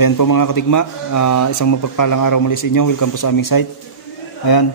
Ayan po mga katigma, isang mapagpalang araw muli sa inyo. Welcome po sa aming site. Ayan,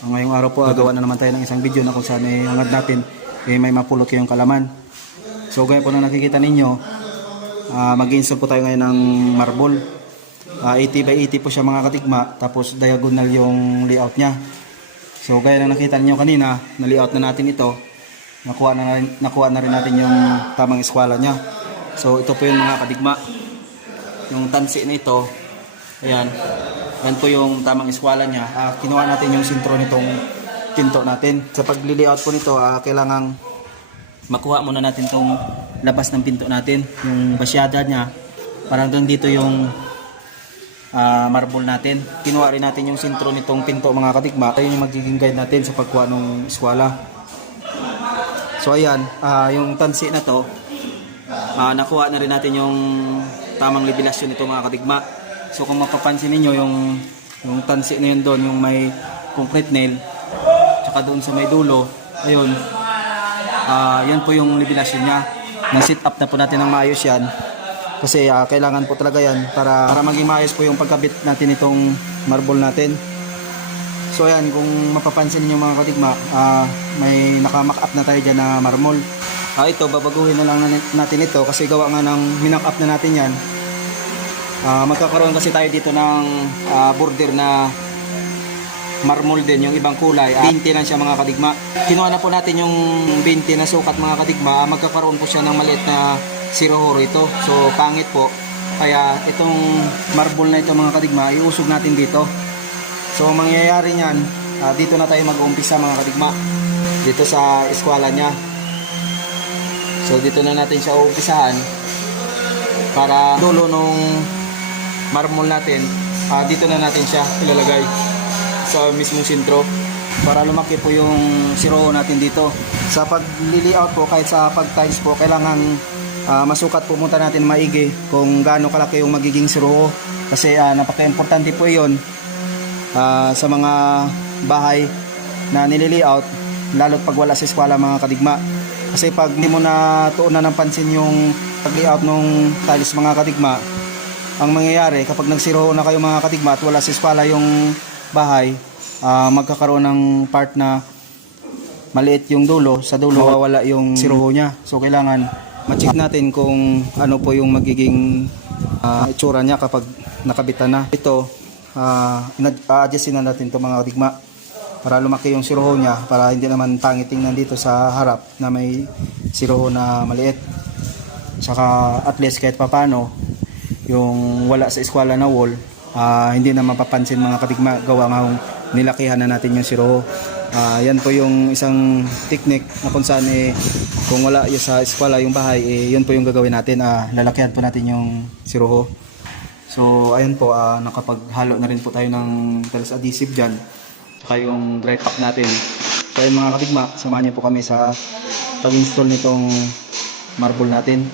ngayong araw po gagawa na naman tayo ng isang video na kung saan hangad natin may mapulot kayong kalaman. So gaya po na nakikita ninyo, mag-install po tayo ngayon ng marble. 80 by 80 po siya mga katigma, tapos diagonal yung layout niya. So gaya na nakita niyo kanina, na-layout na natin ito. Nakuha na rin natin yung tamang eskwala niya. So ito po yung mga kadigma, yung tansi na ito. Ayan, yan po yung tamang eskwala niya. Kinuha natin yung sintro nitong pinto natin. Sa pag-layout po nito, kailangang makuha muna natin tong labas ng pinto natin, yung basyada niya, para hanggang dito yung marble natin. Kinuha rin natin yung sintro nitong pinto mga katigma. Ito yung magiging guide natin sa pagkuha ng eskwala. So ayan, yung tansi na to, nakuha na rin natin yung tamang levelasyon nito mga katigma. So kung mapapansin niyo yung tansi na yun doon, yung may concrete nail, tsaka doon sa may dulo, ayun, yan po yung levelasyon niya. Na-set up na po natin ng maayos yan. Kasi kailangan po talaga yan para maging maayos po yung pagkabit natin itong marble natin. So ayan, kung mapapansin niyo mga katigma, may naka-mock up na tayo dyan na marble. Ito, babaguhin na lang natin ito kasi gawa nga ng minock up na natin yan. Magkakaroon kasi tayo dito ng border na marble din, yung ibang kulay. 20 lang siya mga kadigma. Kinuha na po natin yung 20 na sukat mga kadigma. Magkakaroon po siya ng maliit na sirohoro ito. So pangit po. Kaya itong marble na ito mga kadigma, iusog natin dito. So mangyayari niyan, dito na tayo mag-uumpisa mga kadigma. Dito sa eskwala niya. So dito na natin siya uumpisahan para dulo nung marble natin, dito na natin siya ilalagay sa mismong sintro para lumaki po yung siro natin dito. Sa pag-layout po, kahit sa pag-tiles po, kailangan masukat po muna natin maigi kung gaano kalaki yung magiging siro, kasi napaka-importante po yun sa mga bahay na nililayout, lalo't pag wala sa eskwela mga kadigma. Kasi pag hindi mo na tuunan ng pansin yung pag-layout ng tiles mga kadigma, ang mangyayari kapag nagsiro na kayo mga kadigma at wala sa eskwela yung bahay, magkakaroon ng part na maliit yung dulo, sa dulo mawawala yung siroho niya. So kailangan ma-check natin kung ano po yung magiging itsura niya kapag nakabitan na. Ito, adjustin na natin ito mga kadigma para lumaki yung siroho niya, para hindi naman pangit tingnan dito sa harap na may siroho na maliit. Saka at least kahit papano yung wala sa eskwela na wall, hindi na mapapansin mga kadigma, gawa nga nilakihan na natin yung siroho. Yan po yung isang technique na kung saan kung wala yung sa eskwela yung bahay, yun po yung gagawin natin, lalakihan po natin yung siroho. So ayun po, nakapaghalo na rin po tayo ng tiles adhesive dyan, saka yung dry pack natin. So ayun mga katigma, samahan niyo po kami sa pag-install nitong marble natin.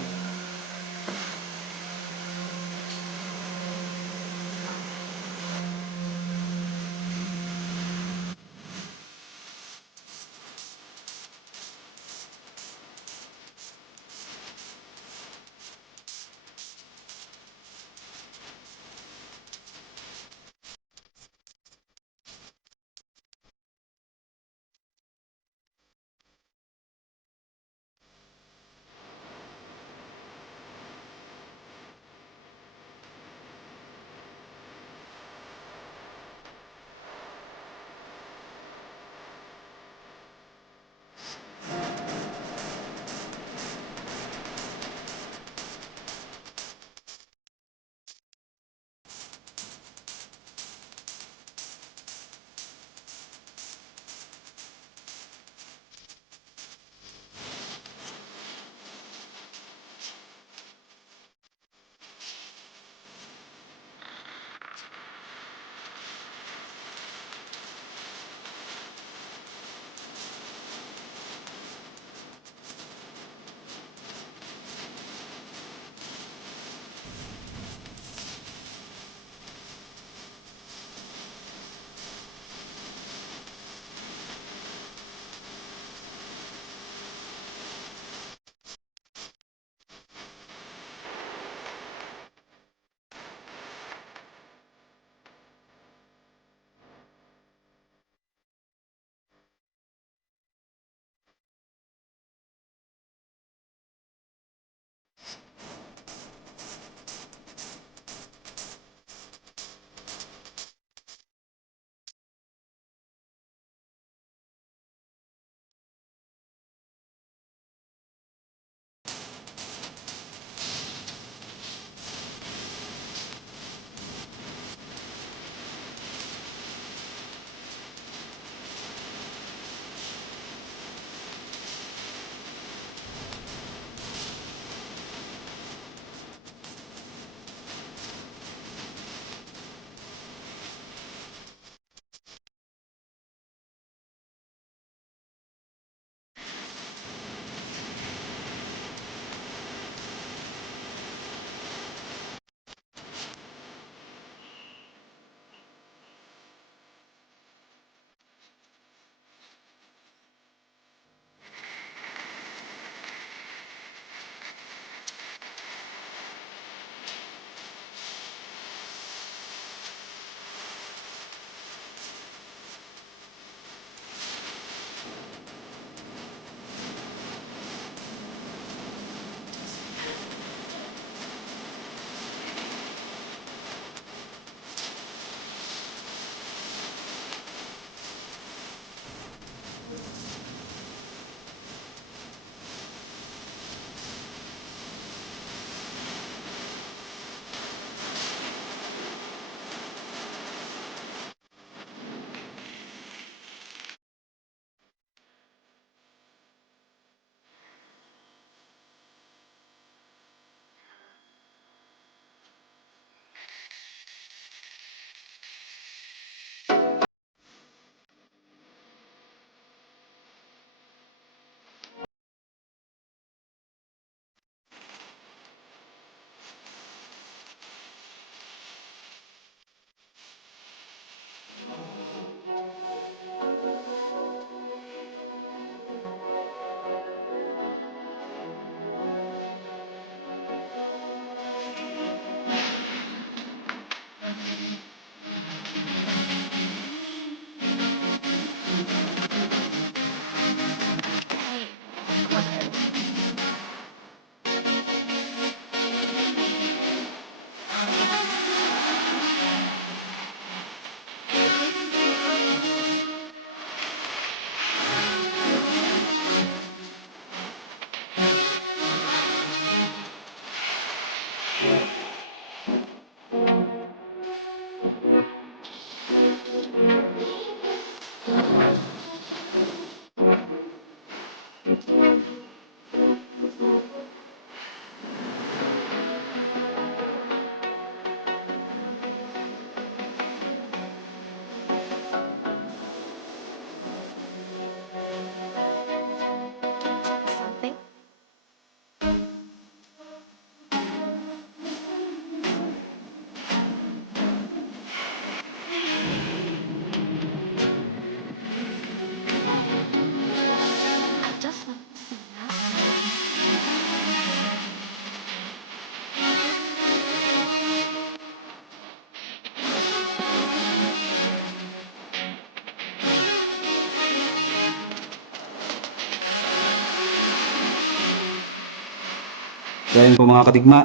Kaya yun po mga kadigma,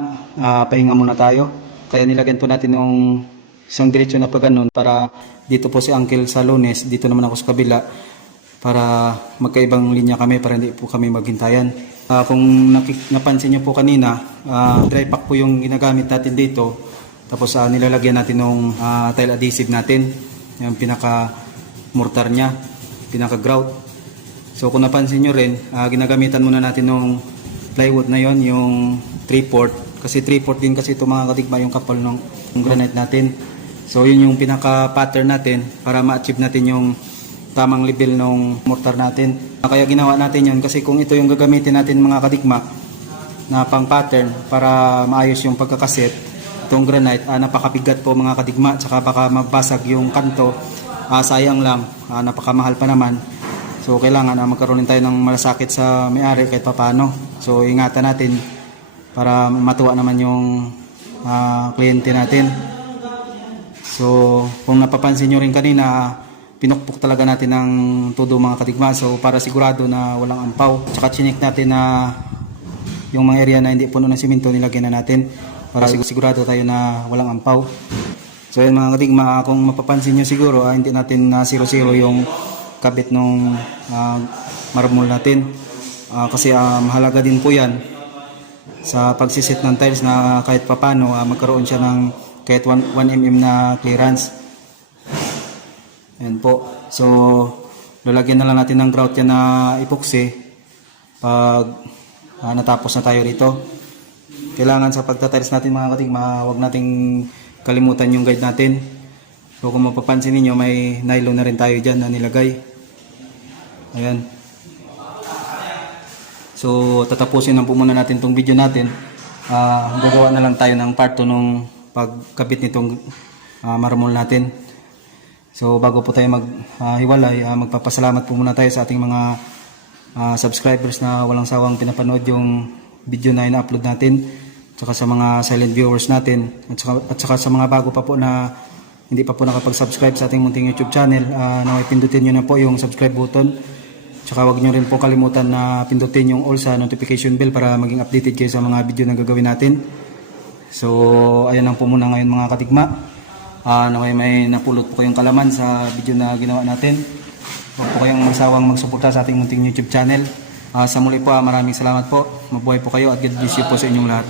pahinga muna tayo. Kaya nilagyan po natin yung isang diretso na pag ganun para dito po si Uncle sa Lunes, dito naman ako sa kabila para magkaibang linya kami para hindi po kami maghintayan. Kung napansin niyo po kanina, dry pack po yung ginagamit natin dito. Tapos nilalagyan natin ng tile adhesive natin, yung pinaka mortar niya, pinaka grout. So kung napansin niyo rin, ginagamitan muna natin ng plywood na yon, yung 3/4 kasi 3/4 din kasi ito mga kadigma yung kapal ng granite natin. So yun yung pinaka pattern natin para ma-achieve natin yung tamang level ng mortar natin. Kaya ginawa natin yun kasi kung ito yung gagamitin natin mga kadigma na pang pattern para maayos yung pagkakaset, itong granite napakabigat po mga kadigma, tsaka baka mabasag yung kanto, sayang lang, napakamahal pa naman. So kailangan magkaroon tayo ng malasakit sa may-ari kahit paano. So ingatan natin para matuwa naman yung kliyente natin. So kung napapansin nyo rin kanina, pinukpok talaga natin ng todo mga kadigma. So para sigurado na walang ampaw. Tsaka chinik natin na yung mga area na hindi puno ng simento nilagyan na natin para sigurado tayo na walang ampaw. So yun mga kadigma, kung mapapansin nyo siguro, hindi natin na 0-0 yung kabit ng marmol natin. Kasi mahalaga din po yan sa pagsisit ng tiles na kahit papano magkaroon siya ng kahit 1 mm na clearance. Ayan po. So lalagyan na lang natin ng grout yan na epoxy pag natapos na tayo rito. Kailangan sa pagtatiles natin mga kadigma, huwag nating kalimutan yung guide natin. So kung mapapansin niyo, may nylon na rin tayo dyan na nilagay. Ayan. So tatapusin na po muna natin itong video natin. Gagawa na lang tayo ng part 2 nung pagkabit nitong marmol natin. So bago po tayo maghiwalay, magpapasalamat po muna tayo sa ating mga subscribers na walang sawang pinapanood yung video na ina-upload natin, tsaka sa mga silent viewers natin, at saka sa mga bago pa po na hindi pa po nakapag-subscribe sa ating munting YouTube channel, na pindutin nyo na po yung subscribe button. Tsaka huwag nyo rin po kalimutan na pindutin yung all sa notification bell para maging updated kayo sa mga video na gagawin natin. So ayan lang po muna ngayon mga kadigma. Naway may napulot po kayong kalaman sa video na ginawa natin. Huwag po kayong magsawang magsuporta sa ating munting YouTube channel. Sa muli po, maraming salamat po. Mabuhay po kayo at God bless you po sa inyong lahat.